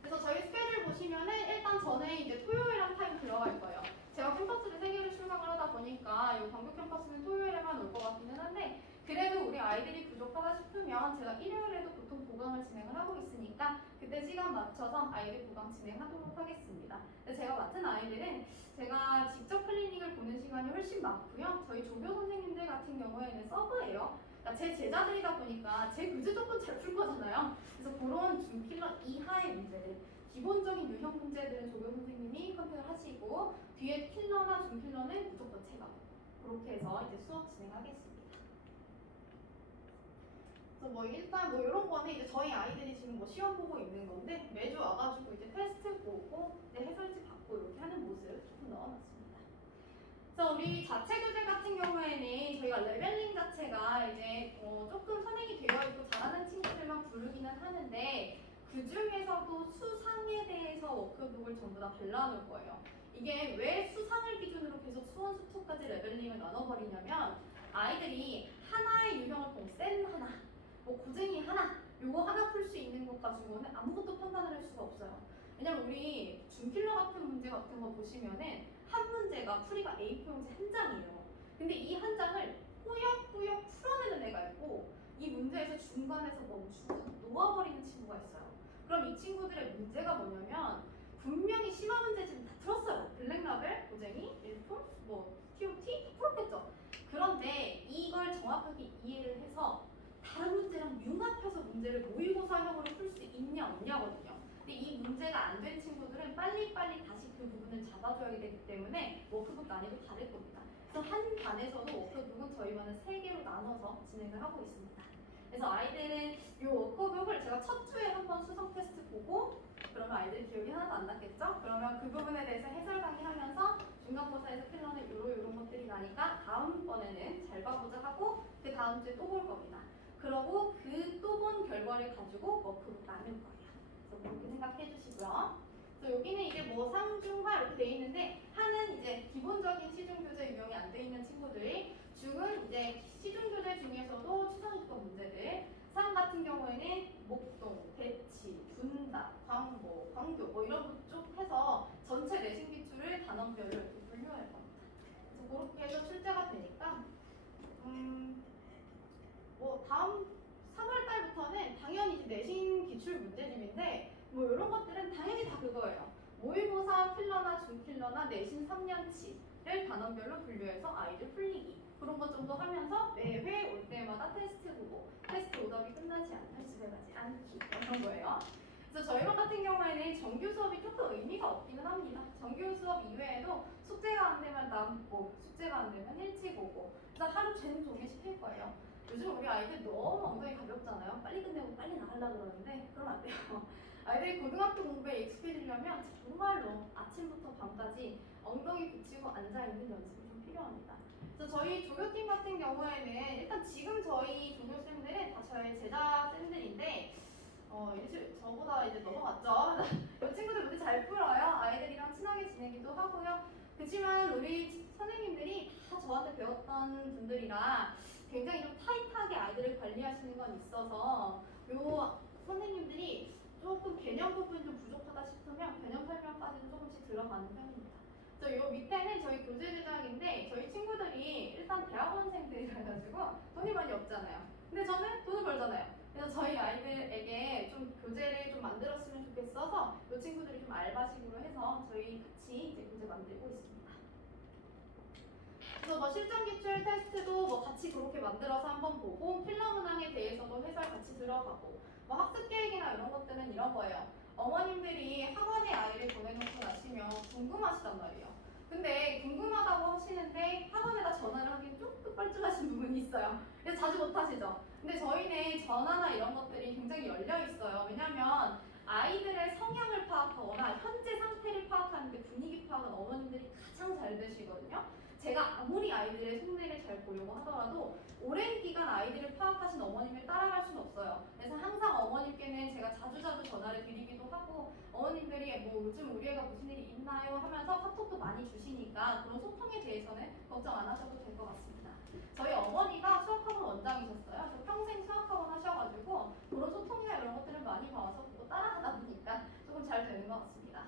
그래서 저희 스케줄 보시면은 일단 전에 이제 토요일 한 타임 들어갈 거예요. 제가 캠퍼스를 3개를 출강을 하다 보니까 이 광교 캠퍼스는 토요일에만 올 것 같기는 한데 그래도 우리 아이들이 부족하다 싶으면 제가 일요일에도 보통 보강을 진행을 하고 있으니까 그때 시간 맞춰서 아이들 보강 진행하도록 하겠습니다. 근데 제가 맡은 아이들은 제가 직접 클리닉을 보는 시간이 훨씬 많고요. 저희 조교 선생님들 같은 경우에는 서브예요. 그러니까 제 제자들이다 보니까 제 교재 조건 잘 풀 거잖아요. 그래서 그런 중필러 이하의 문제들, 기본적인 유형 문제들은 조교 선생님이 컨택을 하시고 뒤에 필러나 중필러는 무조건 제가 그렇게 해서 이제 수업 진행하겠습니다. 그래서 뭐 일단 뭐 이런 거는 이제 저희 아이들이 지금 뭐 시험 보고 있는 건데 매주 와가지고 이제 테스트 보고 이제 해설지 받고 이렇게 하는 모습 조금 넣어놨습니다. 그래서 우리 자체 교재 같은 경우에는 저희가 레벨링 자체가 이제 조금 선행이 되어 있고 잘하는 친구들만 부르기는 하는데 그 중에서도 수상에 대해서 워크북을 전부 다 발라놓을 거예요. 이게 왜 수상을 기준으로 계속 수원, 수투까지 레벨링을 나눠버리냐면 아이들이 하나의 유형을 보고 센 하나, 뭐 고쟁이 하나, 요거 하나 풀 수 있는 것 가지고는 아무것도 판단을 할 수가 없어요. 왜냐면 우리 준필러 같은 문제 같은 거 보시면은 한 문제가 풀이가 A4 용지 한 장이에요. 근데 이 한 장을 꾸역꾸역 풀어내는 애가 있고 이 문제에서 중간에서 멈추고 놓아버리는 친구가 있어요. 그럼 이 친구들의 문제가 뭐냐면 분명히 심화 문제집은 다 풀었어요. 블랙라벨, 고쟁이, 일품, 뭐 TOT 풀었겠죠. 그런데 이걸 정확하게 이해를 해서 다른 문제랑 융합해서 문제를 모의고사형으로 풀 수 있냐 없냐거든요. 근데 이 문제가 안 된 친구들은 빨리빨리 다시 그 부분을 잡아줘야 되기 때문에 워크북 난이도 다를 겁니다. 그래서 한 반에서도 워크북은 저희 반은 3개로 나눠서 진행을 하고 있습니다. 그래서 아이들은 이 워크북을 제가 첫 주에 한번 수성 테스트 보고 그러면 아이들 기억이 하나도 안 났겠죠? 그러면 그 부분에 대해서 해설 강의하면서 중간고사에서 필러는 요런 것들이 나니까 다음번에는 잘 봐보자 하고 그 다음 주에 또 볼 겁니다. 그러고 그 또 본 결과를 가지고 워크북 나눌 거예요. 그래서 그렇게 생각해 주시고요. 그래서 여기는 이제 뭐 상중하 이렇게 돼 있는데 하는 이제 기본적인 시중교재 유형이 안 돼 있는 친구들, 중은 이제 시중교재 중에서도 추상위권 문제들, 상 같은 경우에는 목동, 배치, 분당, 광고, 광교 뭐 이런 쪽 해서 전체 내신 기출을 단원별로 이렇게 분류할 겁니다. 그래서 그렇게 해서 출제가 되니까 뭐 다음 3월 달부터는 당연히 이제 내신 기출 문제집인데 뭐 이런 것들은 당연히 다 그거예요. 모의고사 필러나 중필러나 내신 3년치를 단원별로 분류해서 아이들 풀리기 그런 것 정도 하면서 매회 올 때마다 테스트 보고 테스트 오답이 끝나지 않고 집에 가지 않기 이런 거예요. 그래서 그래서 저희 반 같은 경우에는 정규 수업이 조금 의미가 없기는 합니다. 정규 수업 이외에도 숙제가 안 되면 남고, 숙제가 안 되면 일찍 오고, 그래서 하루 종일 종일 시킬 거예요. 요즘 우리 아이들 너무 엉덩이 가볍잖아요. 빨리 끝내고 빨리 나가려고 그러는데 그러면 안 돼요. 아이들이 고등학교 공부에 익숙해지려면 정말로 아침부터 밤까지 엉덩이 붙이고 앉아있는 연습이 좀 필요합니다. 그래서 저희 조교팀 같은 경우에는 일단 지금 저희 조교쌤들은 다 저희 제자쌤들인데 저보다 이제 넘어갔죠. 이 친구들 문제 잘 풀어요. 아이들이랑 친하게 지내기도 하고요. 그렇지만 우리 선생님들이 다 저한테 배웠던 분들이라 굉장히 좀 타이트하게 아이들을 관리하시는 건 있어서 요 선생님들이 조금 개념 부분이 좀 부족하다 싶으면 개념 설명까지도 조금씩 들어가는 편입니다. 그래서 요 밑에는 저희 교재 제작인데 저희 친구들이 일단 대학원생들이라 가지고 돈이 많이 없잖아요. 근데 저는 돈을 벌잖아요. 그래서 저희 아이들에게 좀 교재를 좀 만들었으면 좋겠어서 이 친구들이 좀 알바식으로 해서 저희 같이 이제 교재 만들고 있습니다. 그래서 뭐 실전 기출 테스트도 뭐 같이 그렇게 만들어서 한번 보고 필러 문항에 대해서도 해설 같이 들어가고 뭐 학습 계획이나 이런 것들은 이런 거예요. 어머님들이 학원에 아이를 보내놓고 나시면 궁금하시단 말이에요. 근데 궁금하다고 하시는데 학원에다 전화를 하긴 조금 뻘쭘하신 부분이 있어요. 그래서 자주 못 하시죠. 근데 저희는 전화나 이런 것들이 굉장히 열려 있어요. 왜냐면 아이들의 성향을 파악하거나 현재 상태를 파악하는데 분위기 파악은 어머님들이 가장 잘 되시거든요. 제가 아무리 아이들의 속내를 잘 보려고 하더라도 오랜 기간 아이들을 파악하신 어머님을 따라갈 수는 없어요. 그래서 항상 어머님께는 제가 자주자주 전화를 드리기도 하고 어머님들이 뭐 요즘 우리 애가 무슨 일이 있나요 하면서 카톡도 많이 주시니까 그런 소통에 대해서는 걱정 안 하셔도 될 것 같습니다. 저희 어머니가 수학학원 원장이셨어요. 그래서 평생 수학학원 하셔가지고 그런 소통이나 이런 것들을 많이 봐서 그거 따라가다 보니까 조금 잘 되는 것 같습니다.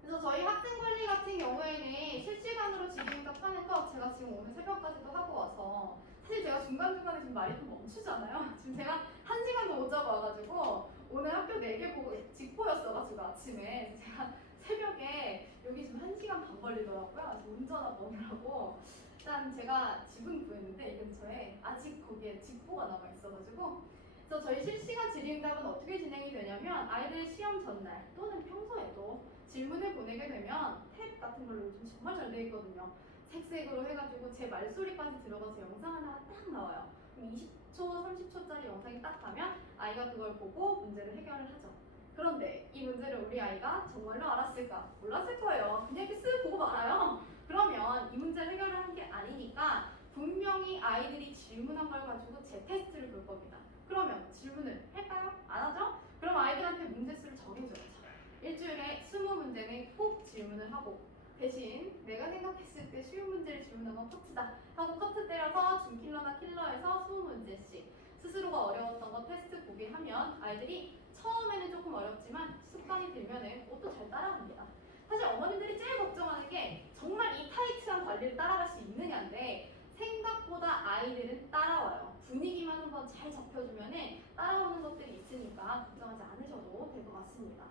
그래서 저희 학생관리 같은 경우에는 실시간으로 질의응답 하는 거 제가 지금 오늘 새벽까지도 하고 와서 사실 제가 중간중간에 지금 말이 좀 멈추잖아요. 지금 제가 1시간도 못 자고 와가지고 오늘 학교 4개 보고 직보였어가지고 아침에 제가 새벽에 여기 지금 1시간 반 걸리더라고요. 그래서 운전하고 오느라고 일단 제가 집은 구했는데 이 근처에 아직 거기에 직보가 남아있어가지고 그래서 저희 실시간 질의응답은 어떻게 진행이 되냐면 아이들 시험 전날 또는 평소에도 질문을 보내게 되면 탭 같은 걸로 요즘 정말 잘 돼 있거든요. 색색으로 해가지고 제 말소리까지 들어가서 영상 하나가 딱 나와요. 그럼 20초, 30초짜리 영상이 딱 가면 아이가 그걸 보고 문제를 해결을 하죠. 그런데 이 문제를 우리 아이가 정말로 알았을까? 몰랐을 거예요. 그냥 이렇게 쓱 보고 말아요. 그러면 이 문제를 해결하는 게 아니니까 분명히 아이들이 질문한 걸 가지고 제 테스트를 볼 겁니다. 그러면 질문을 할까요? 안 하죠? 그럼 아이들한테 문제수를 정해줘야죠. 일주일에 20문제는 꼭 질문을 하고 대신 내가 생각했을 때 쉬운 문제를 질문한 건 커트다 하고 커트 때려서 준킬러나 킬러에서 20문제씩 스스로가 어려웠던 거 테스트 보게 하면 아이들이 처음에는 조금 어렵지만 습관이 들면은 그것도 잘 따라갑니다. 사실 어머님들이 제일 걱정하는 게 정말 이 타이트한 관리를 따라갈 수 있느냐인데 생각보다 아이들은 따라와요. 분위기만 한번 잘 잡혀주면은 따라오는 것들이 있으니까 걱정하지 않으셔도 될 것 같습니다.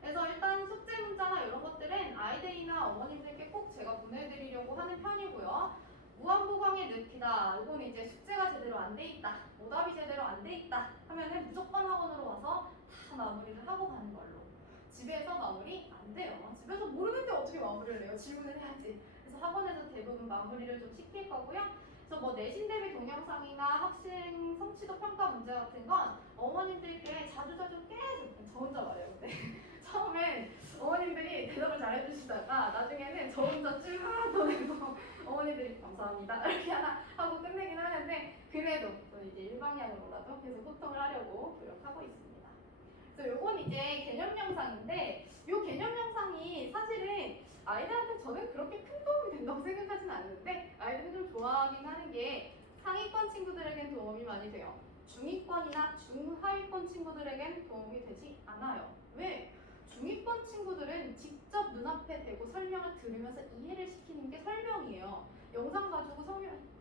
그래서 일단 숙제 문자나 이런 것들은 아이들이나 어머님들께 꼭 제가 보내드리려고 하는 편이고요. 무한보강에 넣기다. 이건 이제 숙제가 제대로 안 돼 있다. 오답이 제대로 안 돼 있다. 하면은 무조건 학원으로 와서 다 마무리를 하고 가는 걸로. 집에서 마무리 안 돼요. 집에서 모르는데 어떻게 마무리를 해요? 질문을 해야지. 그래서 학원에서 대부분 마무리를 좀 시킬 거고요. 그래서 뭐 내신 대비 동영상이나 학생 성취도 평가 문제 같은 건 어머님들께 자주자주 계속 저 혼자 말해요. 근데 처음엔 어머님들이 대답을 잘 해주시다가 나중에는 저 혼자 쭉 보내고 어머니들이 감사합니다 이렇게 하나 하고 끝내긴 하는데 그래도 또 이제 일방향으로라도 계속 소통을 하려고 노력하고 있습니다. 그래서 요건 이제 개념 영상인데 요 개념 영상이 사실은 아이들한테 저는 그렇게 큰 도움이 된다고 생각하지는 않는데 아이들이 좀 좋아하긴 하는 게 상위권 친구들에겐 도움이 많이 돼요. 중위권이나 중하위권 친구들에겐 도움이 되지 않아요. 왜? 중위권 친구들은 직접 눈앞에 대고 설명을 들으면서 이해를 시키는 게 설명이에요. 영상 가지고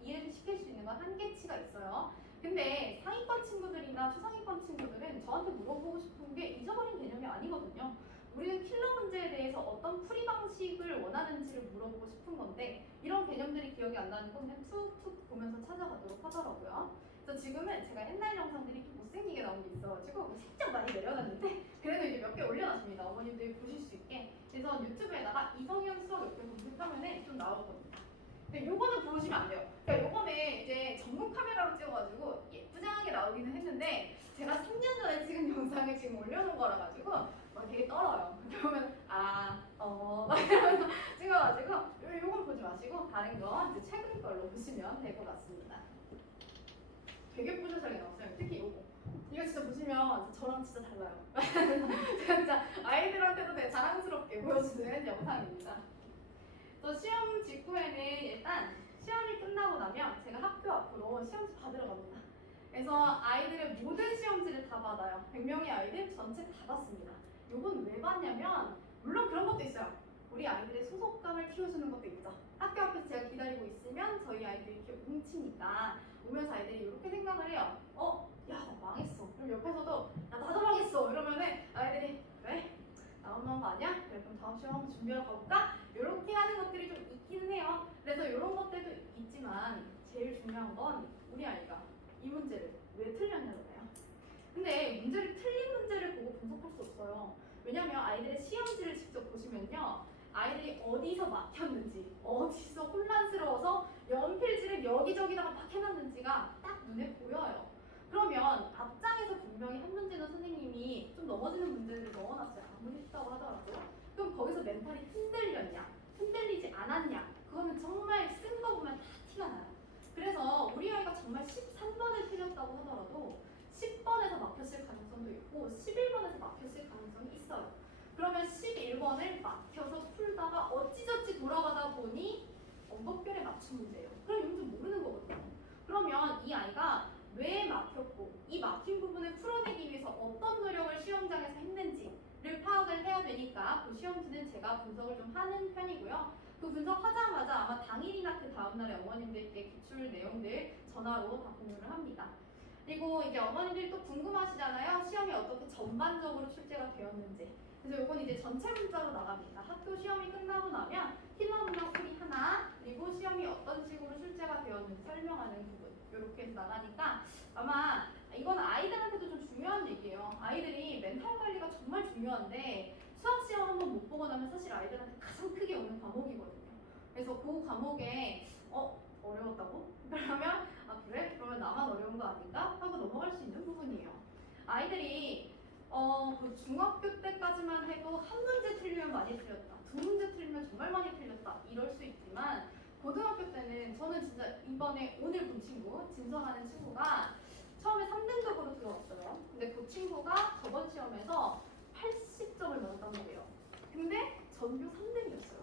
이해를 시킬 수 있는 건 한계치가 있어요. 근데 상위권 친구들이나 초상위권 친구들은 저한테 물어보고 싶은 게 잊어버린 개념이 아니거든요. 우리는 킬러 문제에 대해서 어떤 풀이 방식을 원하는지를 물어보고 싶은 건데 이런 개념들이 기억이 안 나는 건 그냥 툭툭 보면서 찾아가도록 하더라고요. 그래서 지금은 제가 옛날 영상들이 좀 못생기게 나온 게 있어가지고 살짝 많이 내려놨는데 그래도 이제 몇 개 올려놨습니다. 어머님들이 보실 수 있게. 그래서 유튜브에다가 이성현 수업 이렇게 검색하면은 좀 나올 겁니다. 근데 요거는 보시면 안 돼요. 그러니까 요거는 이제 전문 카메라로 찍어가지고 예쁘장하게 나오기는 했는데 제가 3년 전에 찍은 영상을 지금 올려놓은 거라 가지고 막 되게 떨어요. 그러면 막 이러면서 찍어가지고 요건 보지 마시고 다른 거 이제 최근 걸로 보시면 될 것 같습니다. 되게 뿌듯하게 나왔어요. 특히 요거. 이거 진짜 보시면 저랑 진짜 달라요. 제가 진짜 아이들한테도 되게 자랑스럽게 보여주는 영상입니다. 또 시험 직후에는 일단 시험이 끝나고 나면 제가 학교 앞으로 시험지 받으러 갑니다. 그래서 아이들의 모든 시험지를 다 받아요. 100명의 아이들 전체 다 받습니다. 요건 왜 받냐면 물론 그런 것도 있어요. 우리 아이들의 소속감을 키워주는 것도 있죠. 학교 앞에서 제가 기다리고 있으면 저희 아이들이 이렇게 뭉치니까 오면서 아이들이 이렇게 생각을 해요. 야, 나 망했어. 그럼 옆에서도 나도 망했어. 이러면은 아이들이 왜? 나 엄마한 거 아니야? 그래, 그럼 다음 시험 한번 준비하러 가볼까? 이렇게 하는 것들이 좀 있기는 해요. 그래서 이런 것들도 있지만 제일 중요한 건 우리 아이가 이 문제를 왜 틀렸냐잖아요. 근데 틀린 문제를 보고 분석할 수 없어요. 왜냐면 아이들의 시험지를 직접 보시면요. 아이들이 어디서 막혔는지, 어디서 혼란스러워서 연필지를 여기저기다가 막 해놨는지가 딱 눈에 보여요. 그러면 앞장에서 분명히 한 문제는 선생님이 좀 넘어지는 문제를 넣어놨어요. 아무리 쉽다고 하더라도. 그럼 거기서 멘탈이 흔들렸냐, 흔들리지 않았냐, 그거는 정말 쓴 거 보면 다 티가 나요. 그래서 우리 아이가 정말 13번을 틀렸다고 하더라도 10번에서 막혔을 가능성도 있고 11번에서 막혔을 가능성이 있어요. 그러면 11번을 막혀서 풀다가 어찌저찌 돌아가다 보니 언법결에 맞춘 문제예요. 그럼 이건 좀 모르는 거거든요. 그러면 이 아이가 왜 막혔고 이 막힌 부분을 풀어내기 위해서 어떤 노력을 시험장에서 했는지를 파악을 해야 되니까 그 시험지는 제가 분석을 좀 하는 편이고요. 그 분석하자마자 아마 당일이나 그 다음날에 어머님들께 기출 내용들 전화로 다 공유를 합니다. 그리고 이제 어머님들이 또 궁금하시잖아요. 시험이 어떻게 전반적으로 출제가 되었는지. 그래서 이건 이제 전체 문자로 나갑니다. 학교 시험이 끝나고 나면 팀원 문항 풀이 하나, 그리고 시험이 어떤 식으로 출제가 되었는지 설명하는 부분 이렇게 해서 나가니까 아마 이건 아이들한테도 좀 중요한 얘기예요. 아이들이 멘탈 관리가 정말 중요한데 수학 시험 한번 못 보고 나면 사실 아이들한테 가장 크게 오는 과목이거든요. 그래서 그 과목에 어려웠다고? 그러면 그래? 그러면 나만 어려운 거 아닌가? 하고 넘어갈 수 있는 부분이에요. 아이들이 그 중학교 때까지만 해도 한 문제 틀리면 많이 틀렸다, 두 문제 틀리면 정말 많이 틀렸다 이럴 수 있지만 고등학교 때는 저는 진짜 이번에 오늘 본 친구, 진서라는 친구가 처음에 3등급으로 들어왔어요. 근데 그 친구가 저번 시험에서 80점을 받았단 말이에요. 근데 전교 3등이었어요.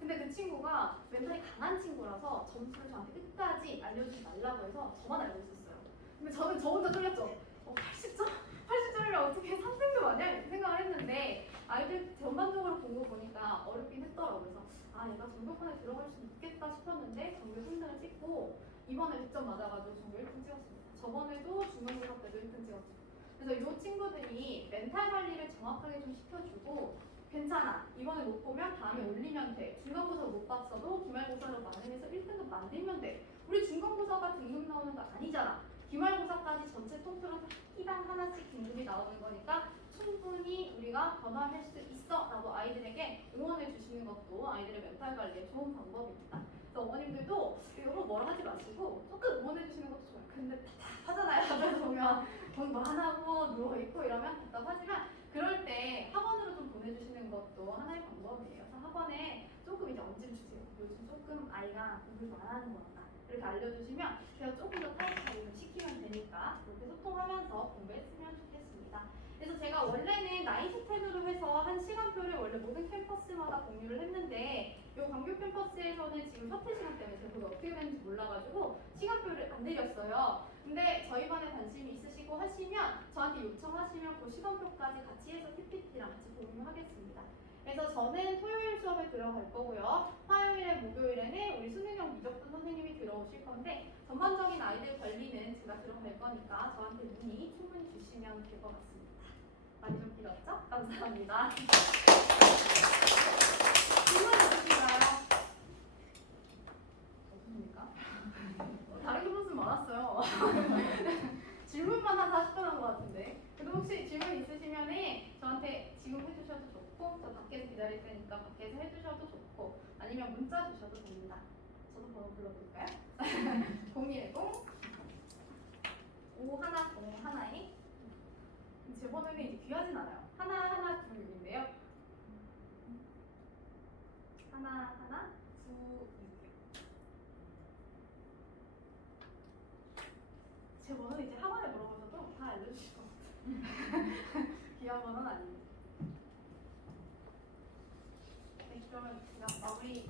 근데 그 친구가 멘탈이 강한 친구라서 점수를 저한테 끝까지 알려주지 말라고 해서 저만 알고 있었어요. 근데 저는 저 혼자 틀렸죠. 80점? 80점이면 어떻게 3등급 아니야? 이렇게 생각을 했는데 아이들 전반적으로 본 거 보니까 어렵긴 했더라고요. 그래서 얘가 전교권에 들어갈 수 있겠다 싶었는데 전교 3등을 찍고 이번에 100점 맞아가지고 전교 1등 찍었습니다. 저번에도 중간고사 때도 1등 찍었죠. 그래서 이 친구들이 멘탈 관리를 정확하게 좀 시켜주고 괜찮아, 이번에 못 보면 다음에 올리면 돼, 중간고사 못 봤어도 기말고사로 만회해서 1등급 만들면 돼, 우리 중간고사가 등급 나오는 거 아니잖아, 기말고사까지 전체 통틀어서 학기당 하나씩 등급이 나오는 거니까 충분히 우리가 변화할 수 있어 라고 아이들에게 응원해 주시는 것도 아이들의 멘탈 관리에 좋은 방법입니다. 그래서 어머님들도 이거 뭘 하지 마시고 조금 응원해 주시는 것도 좋아요. 근데 답답하잖아요. 앞에서 보면 공부 안 하고 누워있고 이러면 답답하지만 그럴 때 학원으로 좀 보내주시는 것도 하나의 방법이에요. 그래서 학원에 조금 이제 언질 주세요. 요즘 조금 아이가 공부를 안 하는 것 같다, 이렇게 알려주시면 제가 조금 더 타이트하게 시키면 되니까 그렇게 소통하면서 공부했으면 좋겠습니다. 그래서 제가 원래는 9to10으로 해서 한 시간표를 원래 모든 캠퍼스마다 공유를 했는데 이 광교 캠퍼스에서는 지금 셔틀 시간 때문에 제가 그게 어떻게 되는지 몰라가지고 시간표를 안 드렸어요. 근데 저희 반에 관심이 있으시고 하시면 저한테 요청하시면 그 시간표까지 같이 해서 PPT랑 같이 공유하겠습니다. 그래서 저는 토요일 수업에 들어갈 거고요. 화요일에 목요일에는 우리 수능형 미적분 선생님이 들어오실 건데 전반적인 아이들 관리는 제가 들어갈 거니까 저한테 문의 충분히 주시면 될 것 같습니다. 많이 좀 길었죠? 감사합니다. 질문 있으신가요? 없습니까? 다른 교수님 많았어요. 해주셔도 좋고 저 밖에서 기다릴 테니까 밖에서 해주셔도 좋고 아니면 문자 주셔도 됩니다. 저도 번호 불러볼까요? 010 5101에 제 번호는 이제 귀하진 않아요. 1196인데요. 1196이요. 제 번호는 이제 학원에 물어보셔도 다 알려주실 것 같아요. 귀한 번호는 아닙니다. 네, 그러면 제가 마무리